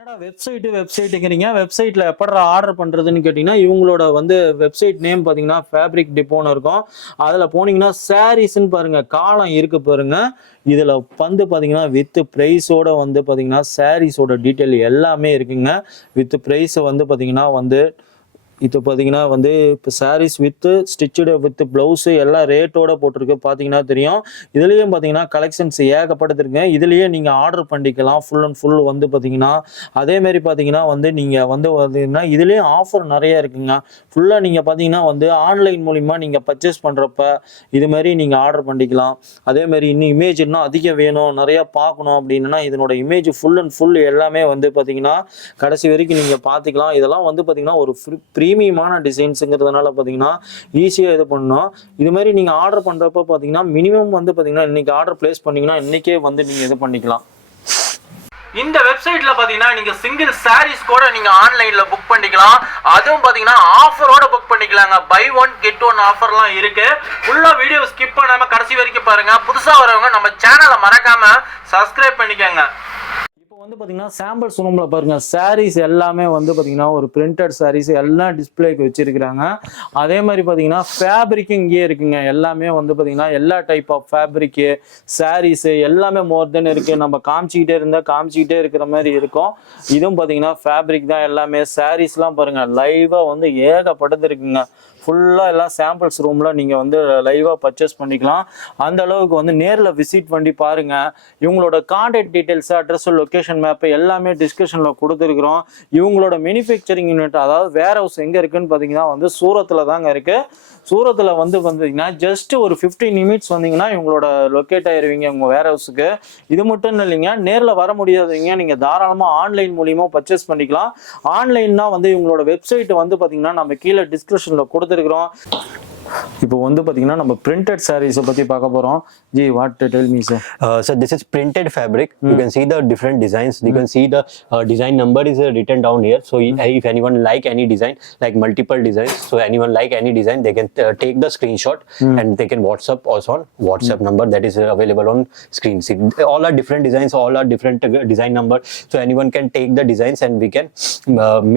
என்னடா வெப்சைட்டுங்கிறீங்க வெப்சைட்ல எப்படா ஆர்டர் பண்றதுன்னு கேட்டீங்கன்னா இவங்களோட வந்து வெப்சைட் நேம் பாத்தீங்கன்னா ஃபேப்ரிக் டிப்போன்னு இருக்கும். அதுல போனீங்கன்னா சாரீஸ்ன்னு பாருங்க காலம் இருக்கு பாருங்க. இதுல வந்து பாத்தீங்கன்னா வித் பிரைஸோட வந்து பாத்தீங்கன்னா சாரீஸோட டீட்டெயில் எல்லாமே இருக்குங்க. வித் பிரைஸ் வந்து பாத்தீங்கன்னா வந்து இப்போ பார்த்தீங்கன்னா வந்து இப்போ saris with stitched with blouse எல்லாம் ரேட்டோட போட்டிருக்கு பார்த்தீங்கன்னா தெரியும். இதுலேயும் பார்த்தீங்கன்னா கலெக்ஷன்ஸ் ஏகப்பட்டதுருங்க. இதுலேயே நீங்கள் ஆர்டர் பண்ணிக்கலாம் ஃபுல் அண்ட் ஃபுல் வந்து பார்த்தீங்கன்னா. அதேமாரி பார்த்தீங்கன்னா வந்து நீங்கள் வந்து பார்த்தீங்கன்னா இதுலேயும் ஆஃபர் நிறைய இருக்குங்க. ஃபுல்லாக நீங்கள் பார்த்தீங்கன்னா வந்து ஆன்லைன் மூலிமா நீங்கள் பர்ச்சேஸ் பண்ணுறப்ப இதுமாரி நீங்கள் ஆர்டர் பண்ணிக்கலாம். அதேமாரி இன்னும் இமேஜ் இன்னும் அதிகம் வேணும் நிறையா பார்க்கணும் அப்படின்னா இதனோட இமேஜ் ஃபுல் அண்ட் ஃபுல் எல்லாமே வந்து பார்த்தீங்கன்னா கடைசி வரைக்கும் நீங்கள் பார்த்துக்கலாம். இதெல்லாம் வந்து பார்த்தீங்கன்னா ஒரு ப்ரீமியமான டிசைன்ஸுங்கிறதுனால பார்த்தீங்கன்னா ஈஸியாக இது பண்ணணும். இது மாதிரி நீங்கள் ஆர்டர் பண்ணுறப்ப பார்த்தீங்கன்னா மினிமம் வந்து பார்த்தீங்கன்னா இன்னைக்கு ஆர்டர் பிளேஸ் பண்ணீங்கன்னா இன்னைக்கே வந்து நீங்கள் இது பண்ணிக்கலாம். இந்த வெப்சைட்ல பாத்தீங்கன்னா நீங்க சிங்கிள் சாரீஸ் கூட நீங்க ஆன்லைன்ல புக் பண்ணிக்கலாம். அதுவும் பாத்தீங்கன்னா ஆஃபரோட புக் பண்ணிக்கலாங்க. பை ஒன் கெட் ஒன் ஆஃபர்லாம் இருக்கு. ஃபுல்லா வீடியோ ஸ்கிப் பண்ணாம கடைசி வரைக்கும் பாருங்க. புதுசா வரவங்க நம்ம சேனலை மறக்காம சப்ஸ்கிரைப் பண்ணிக்கோங்க. வந்து பார்த்தீங்கன்னா சாம்பிள்ஸ் ரூம்ல பாருங்க சாரீஸ் எல்லாமே வந்து பார்த்தீங்கன்னா ஒரு பிரிண்டட் சாரீஸ் எல்லாம் டிஸ்பிளேக்கு வச்சிருக்கிறாங்க. அதே மாதிரி பார்த்தீங்கன்னா ஃபேப்ரிக் இங்கே இருக்குங்க. எல்லாமே வந்து பார்த்தீங்கன்னா எல்லா டைப் ஆஃப் ஃபேப்ரிக்கு சாரீஸ் எல்லாமே மோர் தென் இருக்கு. நம்ம காமிச்சிக்கிட்டே இருக்கிற மாதிரி இருக்கும். இதுவும் பார்த்தீங்கன்னா ஃபேப்ரிக் தான் எல்லாமே. சாரீஸ்லாம் பாருங்க லைவா வந்து ஏகப்பட்டது இருக்குங்க. ஃபுல்லாக எல்லாம் சாம்பிள்ஸ் ரூமில் நீங்கள் வந்து லைவாக பர்ச்சேஸ் பண்ணிக்கலாம். அந்த அளவுக்கு வந்து நேரில் விசிட் பண்ணி பாருங்கள். இவங்களோட contact details address location map எல்லாமே டிஸ்கிரிப்ஷனில் கொடுத்துருக்குறோம். இவங்களோட மேனுஃபேக்சரிங் யூனிட் அதாவது வேர் ஹவுஸ் எங்கே இருக்குன்னு பார்த்தீங்கன்னா வந்து சூரத்தில் தாங்க இருக்குது. சூரத்தில் வந்து பார்த்தீங்கன்னா ஜஸ்ட் ஒரு 15 நிமிட்ஸ் வந்தீங்கன்னா இவங்களோட லொக்கேட் ஆயிருவீங்க உங்கள் வேர் ஹவுஸுக்கு. இது மட்டும் இல்லைங்க நேரில் வர முடியாதவங்க நீங்கள் தாராளமாக ஆன்லைன் மூலியமாக பர்ச்சேஸ் பண்ணிக்கலாம். ஆன்லைன்னா வந்து இவங்களோட வெப்சைட் வந்து பார்த்தீங்கன்னா நம்ம கீழே டிஸ்கிரிப்ஷனில் கொடுத்துருக்குறோம். இப்போ வந்து பாத்தீங்கன்னா நம்ம printed sarees பத்தி பார்க்க போறோம். G what tell me sir? So this is printed fabric. You can see the different designs. You can see the design number is written down here. So if anyone like any design, like multiple designs, so anyone like any design, they can take the screenshot and they can WhatsApp also on WhatsApp number that is available on screen. See, all are different designs, all are different design number. So anyone can take the designs and we can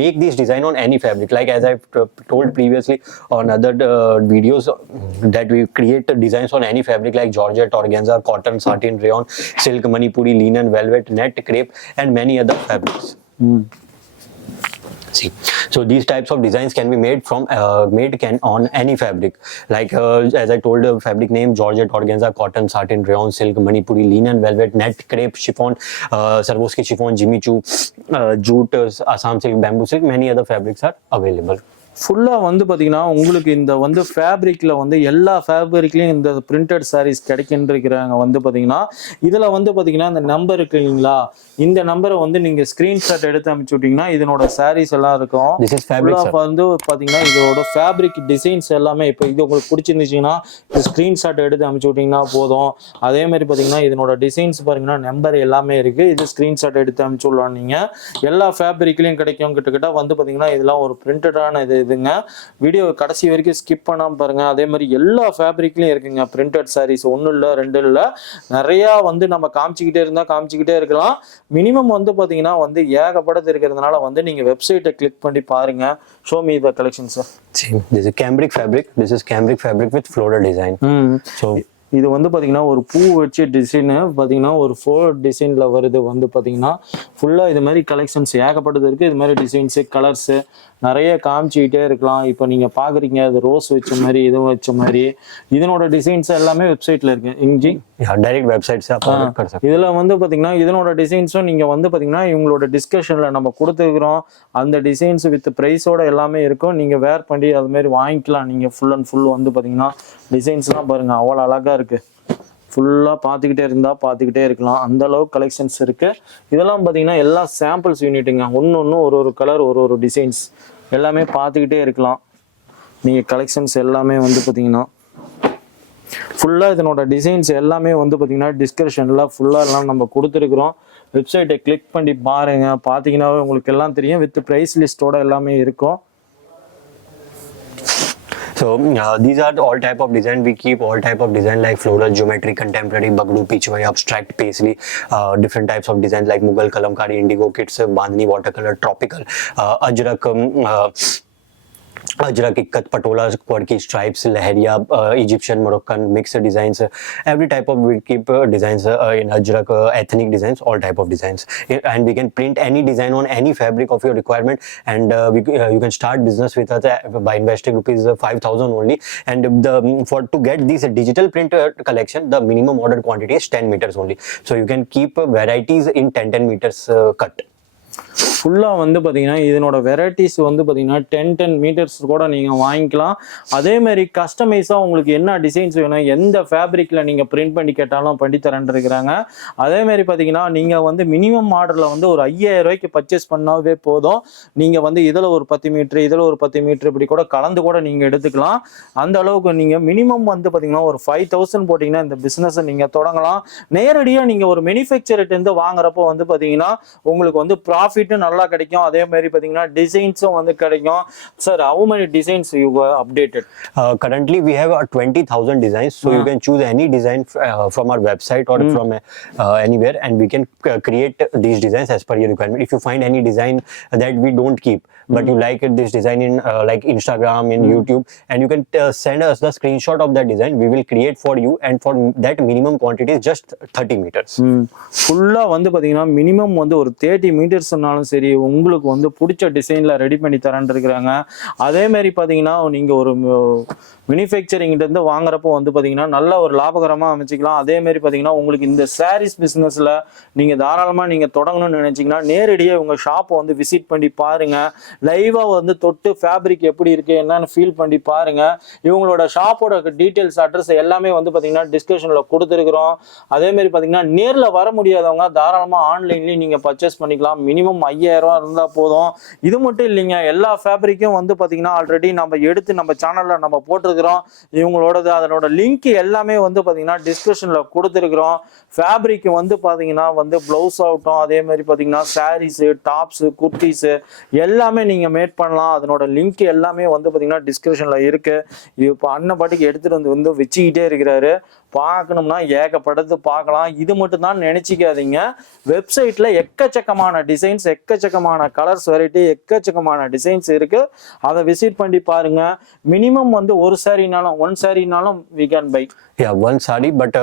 make this design on any fabric. Like as I've told previously on other videos that we create designs on any fabric like Georgette, Organza, cotton, satin, rayon, silk, manipuri, linen, velvet, net, crepe and many other fabrics. See, so these types of designs can be made from on any fabric. Like as I told the fabric name Georgette, Organza, cotton, satin, rayon, silk, manipuri, linen, velvet, net, crepe, chiffon, Sarvoski chiffon, Jimmy Choo, jute, Assam silk, bamboo silk, many other fabrics are available. ஃபுல்லாக வந்து பார்த்தீங்கன்னா உங்களுக்கு இந்த வந்து ஃபேப்ரிக்கில் வந்து எல்லா ஃபேப்ரிக்லையும் இந்த printed saris கிடைக்கின்றிருக்கிறாங்க. வந்து பார்த்தீங்கன்னா இதில் வந்து பார்த்தீங்கன்னா இந்த நம்பர் இருக்கு இல்லைங்களா, இந்த நம்பரை வந்து நீங்கள் ஸ்க்ரீன்ஷாட் எடுத்து அனுப்பிச்சு விட்டீங்கன்னா இதனோட சாரீஸ் எல்லாம் இருக்கும். வந்து பார்த்தீங்கன்னா இதோட ஃபேப்ரிக் டிசைன்ஸ் எல்லாமே இப்போ இது உங்களுக்கு பிடிச்சிருந்துச்சிங்கன்னா இது ஸ்க்ரீன்ஷாட் எடுத்து அனுப்பிச்சு விட்டிங்கன்னா போதும். அதே மாதிரி பார்த்தீங்கன்னா இதனோட டிசைன்ஸ் பாருங்கன்னா நம்பர் எல்லாமே இருக்குது. இது ஸ்க்ரீன்ஷாட் எடுத்து அனுப்பிச்சு விடலாம். நீங்கள் எல்லா ஃபேப்ரிக்லையும் கிடைக்கும். கிட்டத்தட்ட வந்து பார்த்தீங்கன்னா இதெல்லாம் ஒரு பிரிண்டடான இதுங்க. வீடியோ கடைசி வரைக்கும் ஸ்கிப் பண்ணாம பாருங்க. அதே மாதிரி எல்லா ஃபேப்ரிக்லயும் இருக்குங்க பிரிண்டட் சாரீஸ். ஒன்றும் இல்லை 2 இல்லை நிறையா வந்து நம்ம காமிச்சிக்கிட்டே இருக்கலாம். மினிமம் வந்து பார்த்தீங்கன்னா வந்து ஏகப்பட்டது இருக்கிறதுனால வந்து நீங்கள் வெப்சைட்டை கிளிக் பண்ணி பாருங்க. Show me the collection sir. This is cambric fabric. This is cambric fabric with floral design. So இது வந்து பார்த்தீங்கன்னா ஒரு பூ வச்சு டிசைனு பார்த்தீங்கன்னா ஒரு 4 டிசைனில் வருது. வந்து பார்த்தீங்கன்னா ஃபுல்லாக இது மாதிரி கலெக்ஷன்ஸ் ஏகப்பட்டது இருக்குது. இது மாதிரி டிசைன்ஸு கலர்ஸு நிறைய காமிச்சிக்கிட்டே இருக்கலாம். இப்போ நீங்கள் பார்க்குறீங்க அது ரோஸ் வச்ச மாதிரி இதுவும் வச்ச மாதிரி இதனோட டிசைன்ஸ் எல்லாமே வெப்சைட்டில் இருக்குது. இஞ்சி டைரக்ட் வெப்சைட்ஸ் இதில் வந்து பார்த்தீங்கன்னா இதனோட டிசைன்ஸும் நீங்கள் வந்து பார்த்தீங்கன்னா இவங்களோட டிஸ்கஷனில் நம்ம கொடுத்துருக்குறோம். அந்த டிசைன்ஸ் வித் ப்ரைஸோட எல்லாமே இருக்கும். நீங்கள் வேர் பண்ணி அது மாதிரி வாங்கிக்கலாம். நீங்கள் ஃபுல் அண்ட் ஃபுல் வந்து பார்த்தீங்கன்னா டிசைன்ஸ்லாம் பாருங்கள் அவ்வளோ அழகாக இருக்குது. ஃபுல்லாக பார்த்துக்கிட்டே இருக்கலாம். அந்த அளவுக்கு கலெக்ஷன்ஸ் இருக்குது. இதெல்லாம் பார்த்தீங்கன்னா எல்லாம் சாம்பிள்ஸ் யூனிட்டுங்க. ஒன்று ஒரு கலர் ஒரு டிசைன்ஸ் எல்லாமே பார்த்துக்கிட்டே இருக்கலாம். நீங்கள் கலெக்ஷன்ஸ் எல்லாமே வந்து பார்த்தீங்கன்னா ஃபுல்லாக இதனோட டிசைன்ஸ் எல்லாமே வந்து பார்த்தீங்கன்னா டிஸ்கிரிப்ஷனில் ஃபுல்லாக எல்லாம் நம்ம கொடுத்துருக்குறோம். வெப்சைட்டை கிளிக் பண்ணி பாருங்கள். பார்த்தீங்கன்னாவே உங்களுக்கு எல்லாம் தெரியும். வித் ப்ரைஸ் லிஸ்ட்டோட எல்லாமே இருக்கும். So So these are all type of design. We keep all type of design like floral, geometry, contemporary, bagdu, pichwai, abstract, paisley, different types of designs like Mughal, kalamkari, indigo kits, bandhani, watercolor, tropical, ajrak, Ajrak, Ikkat, Patola, Quirky stripes, Leheria, Egyptian, Moroccan, mixed designs. Every type of we keep designs in Ajrak, ethnic designs, all type of designs. And we can print any design on any fabric of your requirement. And you can start business with us by investing rupees 5,000 only. And to get this digital print collection, the minimum order quantity is 10 meters only. So you can keep varieties in 10 meters cut. ஃபுல்லாக வந்து பார்த்தீங்கன்னா இதனோட varieties வந்து பார்த்தீங்கன்னா 10 metres கூட நீங்கள் வாங்கிக்கலாம். அதேமாதிரி கஸ்டமைஸாக உங்களுக்கு என்ன டிசைன்ஸ் வேணும், எந்த ஃபேப்ரிக்கில் நீங்கள் பிரிண்ட் பண்ணி கேட்டாலும் பண்ணித்தரேன்னு இருக்கிறாங்க. அதேமாதிரி பார்த்தீங்கன்னா நீங்கள் வந்து மினிமம் ஆர்டரில் வந்து ஒரு 5,000 ரூபாய்க்கு பர்ச்சேஸ் பண்ணாவே போதும். நீங்கள் வந்து இதில் ஒரு 10 மீட்ரு, இதில் ஒரு 10 மீட்ரு இப்படி கூட கலந்து கூட நீங்கள் எடுத்துக்கலாம். அந்த அளவுக்கு நீங்கள் மினிமம் வந்து பார்த்தீங்கன்னா ஒரு 5,000 போட்டிங்கன்னா இந்த பிஸ்னஸை நீங்கள் தொடங்கலாம். நேரடியாக நீங்கள் ஒரு மேனுஃபேக்சர்கிட்டேருந்து வாங்குறப்போ வந்து பார்த்தீங்கன்னா உங்களுக்கு வந்து ப்ராஃபிட்டும் நல்லா கிடைக்கும். அதே மாதிரி பாத்தீங்கன்னா டிசைன்ஸும் வந்து கிடைக்கும். Sir, how many designs you updated? Currently we have 20,000 designs, so you can choose any design from our website or from anywhere, and we can create these designs as per your requirement. If you find any design that we don't keep but you like this design in like Instagram, in YouTube, and you can send us the screenshot of that design, we will create for you, and for that minimum quantity is just 30 meters. ஃபுல்லா வந்து பாத்தீங்கன்னா minimum வந்து ஒரு 30 மீட்டர்ஸ்னாலும் சரி உங்களுக்கு வந்து பிடிச்ச டிசைன்ல ரெடி பண்ணி தரேன்னு இருக்கிறாங்க. அதே மாதிரி பாத்தீங்கன்னா நீங்க ஒரு மேனுஃபேக்சரிங் இருந்து வாங்குறப்போ வந்து பாத்தீங்கன்னா நல்ல ஒரு லாபகரமா அமைச்சிக்கலாம். அதே மாதிரி பாத்தீங்கன்னா உங்களுக்கு இந்த சாரீஸ் பிசினஸ்ல நீங்க தாராளமா நீங்க தொடங்கணும்னு நினைச்சீங்கன்னா நேரடியாக உங்க ஷாப்பை வந்து விசிட் பண்ணி பாருங்க. லைவா வந்து தொட்டு ஃபேப்ரிக் எப்படி இருக்கு என்னன்னு ஃபீல் பண்ணி பாருங்க. இவங்களோட ஷாப்போட டீடைல்ஸ் அட்ரஸ் எல்லாமே வந்து பாத்தீங்கன்னா டிஸ்கிரிப்ஷன்ல கொடுத்துருக்கிறோம். அதே மாதிரி பாத்தீங்கன்னா நேர்ல வர முடியாதவங்க தாராளமா ஆன்லைன்லயும் நீங்க பர்ச்சேஸ் பண்ணிக்கலாம். மினிமம் 5,000 ரூபாய் இருந்தா போதும். இது மட்டும் இல்லைங்க, எல்லா ஃபேப்ரிக்கும் வந்து பாத்தீங்கன்னா ஆல்ரெடி நம்ம எடுத்து நம்ம சேனல்ல நம்ம போட்டிருக்கிறோம். இவங்களோடது அதனோட லிங்க் எல்லாமே வந்து பாத்தீங்கன்னா டிஸ்கிரிப்ஷன்ல கொடுத்துருக்கிறோம். ஃபேப்ரிக் வந்து பாத்தீங்கன்னா வந்து பிளவுஸ் ஆகட்டும், அதே மாதிரி பாத்தீங்கன்னா சாரீஸ், டாப்ஸ், குர்த்திஸ் எல்லாமே நீங்க மேட் பண்ணலாம். அதனோட லிங்க் எல்லாமே வந்து பாத்தீங்கன்னா டிஸ்கிரிப்ஷன்ல இருக்கு. இப்போ அண்ணன் பாட்டுக்கு எடுத்துட்டு வந்து வச்சுக்கிட்டே இருக்கிறாரு. பார்க்கணும்னா ஏகப்பட்டது பார்க்கலாம். இது மட்டும் தான் நினைச்சிக்காதீங்க. வெப்சைட்ல எக்கச்சக்கமான டிசைன்ஸ், எக்கச்சக்கமான கலர்ஸ், வெரைட்டி, எக்கச்சக்கமான டிசைன்ஸ் இருக்கு. அதை விசிட் பண்ணி பாருங்க. மினிமம் வந்து ஒரு சாரினாலும் we can buy. Yeah, one saree, but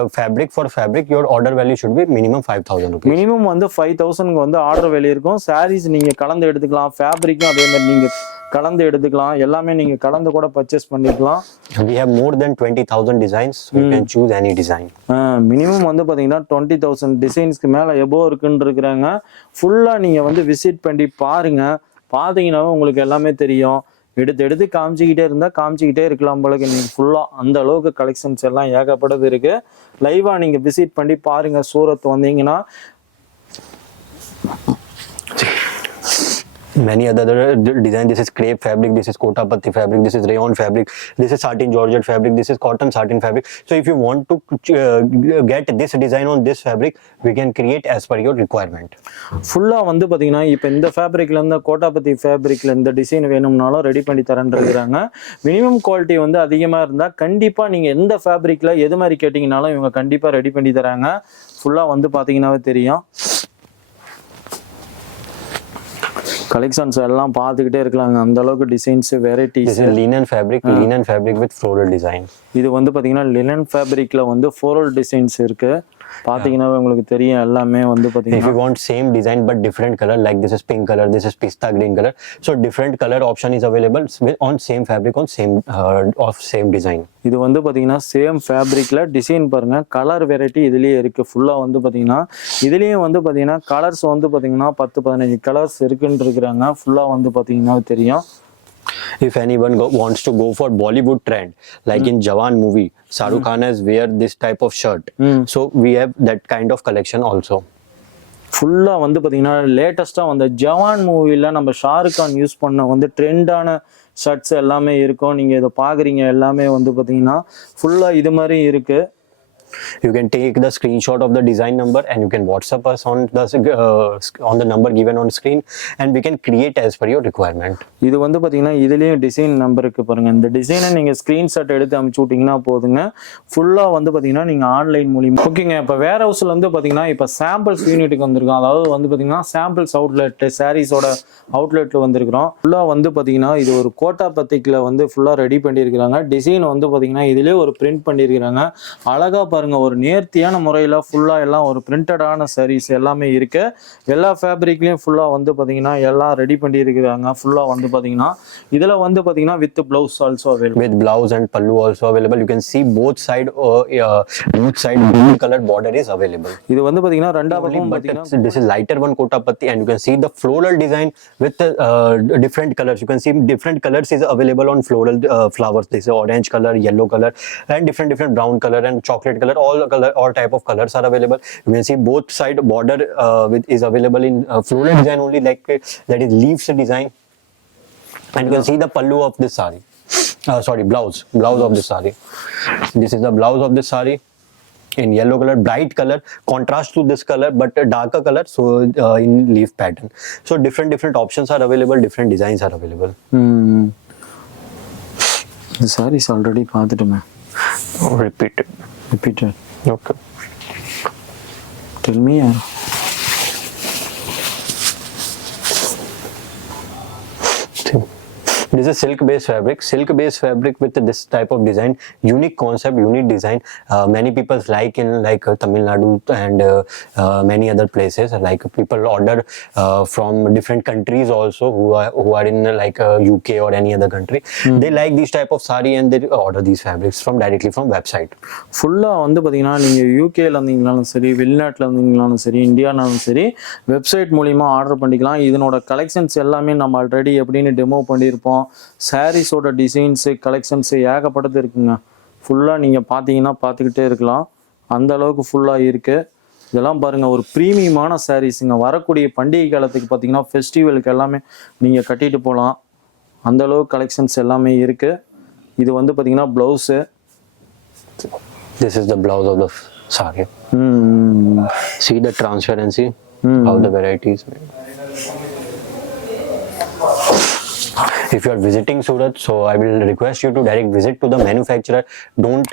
for fabric your order value should be minimum 5,000 rupees. Minimum வந்து 5,000 வந்து ஆர்டர் வேல்யூ இருக்கும். சாரீஸ் நீங்க கலந்து எடுத்துக்கலாம், ஃபேப்ரிக்கும் அதே மாதிரி நீங்க கலந்து எடுத்துக்கலாம். எல்லாமே நீங்க கலந்து கூட பர்ச்சேஸ் பண்ணிக்கலாம். We have more than 20,000 designs, so you can choose any design. Minimum வந்து பாத்தீங்கன்னா 20,000 டிசைன்ஸ்க்கு மேல எபோ இருக்குன்னு இருக்கிறாங்க. ஃபுல்லா நீங்க வந்து விசிட் பண்ணி பாருங்க. பாத்தீங்கன்னா உங்களுக்கு எல்லாமே தெரியும். எடுத்து காமிச்சிக்கிட்டே இருக்கலாம் போல. நீங்க ஃபுல்லா அந்த அளவுக்கு கலெக்ஷன்ஸ் எல்லாம் ஏகப்பட்டது இருக்கு. லைவா நீங்க விசிட் பண்ணி பாருங்க. சூரத் வந்தீங்கன்னா many other design. This is crepe fabric, this is kota patti fabric, this is rayon fabric, this is satin Georgette fabric, this is cotton satin fabric. So if you want to get this design on this fabric, we can create as per your requirement. ஃபுல்லா வந்து பாத்தீங்கன்னா இப்போ இந்த ஃபேப்ரிக்ல இருந்து quota பத்தி ஃபேப்ரிக்ல இந்த design வேணும்னாலும் ready பண்ணி தரேன்றாங்க. மினிமம் குவாலிட்டி வந்து அதிகமா இருந்தா கண்டிப்பா நீங்க எந்த ஃபேப்ரிக்ல எது மாதிரி கேட்டீங்கனாலும் இவங்க கண்டிப்பா ரெடி பண்ணி தராங்க. ஃபுல்லா வந்து பாத்தீங்கன்னாவே தெரியும். கலெக்ஷன்ஸ் எல்லாம் பார்த்துக்கிட்டே இருக்கலாங்க. அந்த அளவுக்கு designs, varieties. linen fabric with floral design. இது வந்து பாத்தீங்கன்னா லினன் ஃபேப்ரிக்ல வந்து ஃப்ளோரல் டிசைன்ஸ் இருக்கு. பாத்தீங்கன்னா உங்களுக்கு தெரியும் எல்லாமே வந்து பாத்தீங்கன்னா. If you want same design but different color, like this is pink color, this is pista green color, so different color option is available on same fabric on same design. இது வந்து பாத்தீங்கன்னா சேம் ஃபேப்ரிக்ல டிசைன் பாருங்க. Colour variety இதுலயே இருக்கு. ஃபுல்லா வந்து பாத்தீங்கன்னா இதுலயும் வந்து பாத்தீங்கன்னா கலர்ஸ் வந்து பாத்தீங்கன்னா 10-15 கலர்ஸ் இருக்குன்னு இருக்கிறாங்க. ஃபுல்லா வந்து பாத்தீங்கன்னா தெரியும். If anyone wants to go for Bollywood trend, like in Jawan movie, Shahrukh Khan has wear this type of shirt. So we have that kind of collection also. ஃபுல்லா வந்து பாத்தீங்கன்னா லேட்டஸ்டா வந்த ஜவான் மூவில நம்ம ஷாருக் கான் யூஸ் பண்ண வந்து ட்ரெண்டான ஷர்ட்ஸ் எல்லாமே இருக்கும். நீங்க இதை பாக்குறீங்க எல்லாமே வந்து பாத்தீங்கன்னா ஃபுல்லா இது மாதிரி இருக்கு. You can take the screenshot of the design number and you can WhatsApp us on the number given on screen, and we can create as per your requirement. இது வந்து பாத்தீங்கன்னா இதுலயும் டிசைன் நம்பர் இருக்கு பாருங்க. இந்த டிசைனை நீங்க ஸ்கிரீன்ஷாட் எடுத்து அனுப்பிச்சு விட்டீங்கன்னா போதுங்க. ஃபுல்லா வந்து பாத்தீங்கன்னா நீங்க ஆன்லைன் மூலியமா ஓகேங்க. இப்ப வேர் ஹவுஸ்ல வந்து பாத்தீங்கன்னா இப்ப சாம்பிள்ஸ் யூனிட்டுக்கு வந்திருக்கோம். அதாவது வந்து பாத்தீங்கன்னா சாம்பிள்ஸ் அவுட்லெட் சாரீஸோட அவுட்லெட்ல வந்திருக்கிறோம். ஃபுல்லா வந்து பாத்தீங்கன்னா இது ஒரு கோட்டா பத்திக்குல வந்து ஃபுல்லா ரெடி பண்ணியிருக்கிறாங்க. டிசைன் வந்து பாத்தீங்கன்னா இதுலயே ஒரு பிரிண்ட் பண்ணியிருக்கிறாங்க. அழகா பாருங்க, ஒரு நேர்த்தியான முறையில ஃபுல்லா எல்லாம் ஒரு பிரிண்டடான சாரீஸ் எல்லாமே இருக்கு. எல்லா ஃபேப்ரிக்லயும் ஃபுல்லா வந்து பாத்தீங்கன்னா எல்லாம் ரெடி பண்ணியிருக்கிறாங்க. ஃபுல்லா வந்து பாத்தீங்கன்னா இதுல வந்து பாத்தீங்கன்னா with blouse also available. With blouse and pallu also available. You can see both side blue colored border is available. இது வந்து பாத்தீங்கன்னா ரெண்டா பக்கம் பாத்தீங்கன்னா This is lighter one kotapatti, and you can see the floral design with different colors. You can see different colors is available on floral flowers. This is orange color, yellow color, and different brown color and chocolate color. All type of colors are available. You can see both side border is available in floral design only, like that is leaves design. And you can see the pallu of this saree. Blouse of this saree. This is the blouse of this saree in yellow color, bright color, contrast to this color, but a darker color, so in leaf pattern. So different options are available, different designs are available. The sarees already பார்த்துட்டோமே. Repeated. Okay. Tell me. This is silk-based fabric with this type of design, unique concept, unique design. Many people like in Tamil Nadu and many other places. Like people order from different countries also who are in UK or any other country. They like this type of sari and they order these fabrics directly from website. ஃபுல்லா வந்து பாத்தீங்கன்னா நீங்க யூகேல இருந்தீங்கனாலும் சரி, வெளிநாட்டுல இருந்தீங்கனாலும் சரி, இந்தியானாலும் சரி, website மூலியமா ஆர்டர் பண்ணிக்கலாம். இதனோட கலெக்ஷன்ஸ் எல்லாமே நம்ம ஆல்ரெடி எப்படின்னு டெமோ பண்ணியிருப்போம். சாரீஸோட டிசைன்ஸ் கலெக்ஷன்ஸ் ஏகப்பட்டது இருக்குங்க. ஃபுல்லா நீங்க பாத்தீங்கன்னா பார்த்துக்கிட்டே இருக்கலாம். அந்த அளவுக்கு ஃபுல்லா இருக்கு. இதெல்லாம் பாருங்க, ஒரு ப்ரீமியமான சாரீஸுங்க. வரக்கூடிய பண்டிகை காலத்துக்கு பார்த்தீங்கன்னா ஃபெஸ்டிவலுக்கு எல்லாமே நீங்க கட்டிட்டு போகலாம். அந்த அளவுக்கு கலெக்ஷன்ஸ் எல்லாமே இருக்கு. இது வந்து பாத்தீங்கன்னா blouse. This is the blouse of the saree. See the transparency, how the varieties. If you are visiting Surat, so I will request you to direct visit to the manufacturer. Don't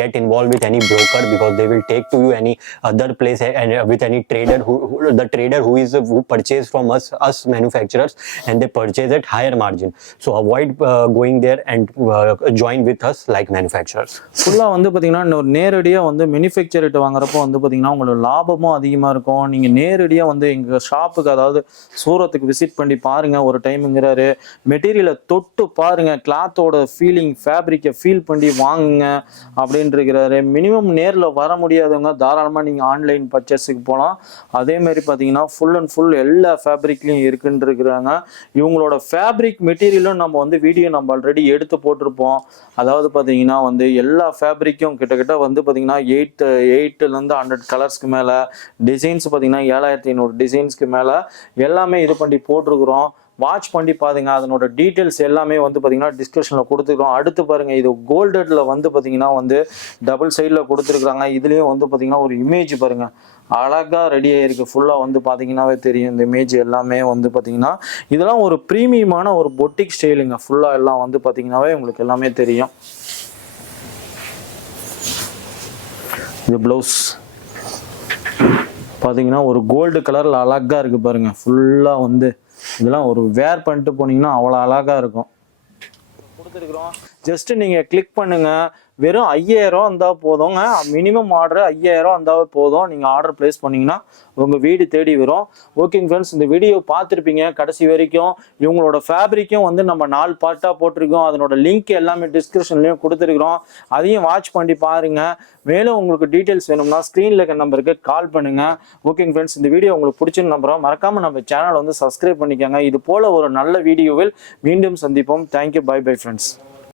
get involved with any broker, because they will take to you any other place and with any trader who purchase from us manufacturers, and they purchase at higher margin. So avoid going there and join with us like manufacturers. ஃபுல்லா வந்து பாத்தீங்கன்னா நேரடியா வந்து மேனுஃபேக்சர்ட்ட வாங்குறப்போ வந்து பாத்தீங்கன்னா உங்களுக்கு லாபமும் அதிகமா இருக்கும். நீங்க நேரடியா வந்து எங்க ஷாப்புக்கு, அதாவது சூரத்துக்கு விசிட் பண்ணி பாருங்க ஒரு டைம்ங்கிறாரு. மெட்டீரியலை தொட்டு பாருங்க, கிளாத்தோட ஃபீலிங், ஃபேப்ரிக்கை ஃபீல் பண்ணி வாங்குங்க அப்படின்னு இருக்கிறாரு. மினிமம் நேரில் வர முடியாதவங்க தாராளமாக நீங்கள் ஆன்லைன் பர்ச்சேஸுக்கு போகலாம். அதே மாதிரி பார்த்தீங்கன்னா ஃபுல் அண்ட் ஃபுல் எல்லா ஃபேப்ரிக்லையும் இருக்குன்னு இருக்கிறாங்க. இவங்களோட ஃபேப்ரிக் மெட்டீரியலும் நம்ம வந்து வீடியோ நம்ம ஆல்ரெடி எடுத்து போட்டிருப்போம். அதாவது பார்த்தீங்கன்னா வந்து எல்லா ஃபேப்ரிக்கும் கிட்டத்தட்ட வந்து பார்த்தீங்கன்னா 8லேருந்து 100 கலர்ஸ்க்கு மேலே, டிசைன்ஸ் பார்த்தீங்கன்னா 7500 டிசைன்ஸ்க்கு மேலே எல்லாமே இது பண்ணி போட்டிருக்கிறோம். வாட்ச் பண்ணி பாருங்க. அதனோட டீட்டெயில்ஸ் எல்லாமே வந்து பார்த்தீங்கன்னா டிஸ்கிரிப்ஷனில் கொடுத்துருக்கோம். அடுத்து பாருங்க, இது கோல்டட்ல வந்து பார்த்தீங்கன்னா வந்து டபுள் சைடில் கொடுத்துருக்குறாங்க. இதுலேயும் வந்து பார்த்தீங்கன்னா ஒரு இமேஜ் பாருங்க, அழகா ரெடி ஆயிருக்கு. ஃபுல்லாக வந்து பார்த்தீங்கன்னாவே தெரியும் இந்த இமேஜ் எல்லாமே வந்து பார்த்தீங்கன்னா இதெல்லாம் ஒரு ப்ரீமியமான ஒரு பொட்டிக் ஸ்டைலுங்க. ஃபுல்லாக எல்லாம் வந்து பார்த்தீங்கன்னாவே உங்களுக்கு எல்லாமே தெரியும். இது பிளவுஸ் பார்த்தீங்கன்னா ஒரு கோல்டு கலரில் அழகா இருக்கு பாருங்க. ஃபுல்லாக வந்து இதெல்லாம் ஒரு வேர் பண்ணிட்டு போனீங்கன்னா அவ்வளோ அழகா இருக்கும். கொடுத்துருக்குறோம், ஜஸ்ட் நீங்க கிளிக் பண்ணுங்க. வெறும் 5000 இருந்தால் போதுங்க. மினிமம் ஆர்டர் 5000 இருந்தாவே போதும். நீங்கள் ஆர்டர் பிளேஸ் பண்ணிங்கன்னா உங்கள் வீடு தேடி வரும். ஓகேங்க ஃப்ரெண்ட்ஸ், இந்த வீடியோ பார்த்துருப்பீங்க கடைசி வரைக்கும். இவங்களோட ஃபேப்ரிக்கும் வந்து நம்ம 4 பார்ட்டாக போட்டிருக்கோம். அதனோட லிங்க் எல்லாமே டிஸ்கிரிப்ஷன்லையும் கொடுத்துருக்குறோம். அதையும் வாட்ச் பண்ணி பாருங்கள். மேலும் உங்களுக்கு டீட்டெயில்ஸ் வேணும்னா ஸ்க்ரீனில் இருக்க நம்பருக்கு கால் பண்ணுங்கள். ஓகேங்க ஃப்ரெண்ட்ஸ், இந்த வீடியோ உங்களுக்கு பிடிச்சுன்னு நம்புகிறோம். மறக்காமல் நம்ம சேனல் வந்து சப்ஸ்கிரைப் பண்ணிக்கோங்க. இது போல் ஒரு நல்ல வீடியோவில் மீண்டும் சந்திப்போம். Thank you, bye bye friends.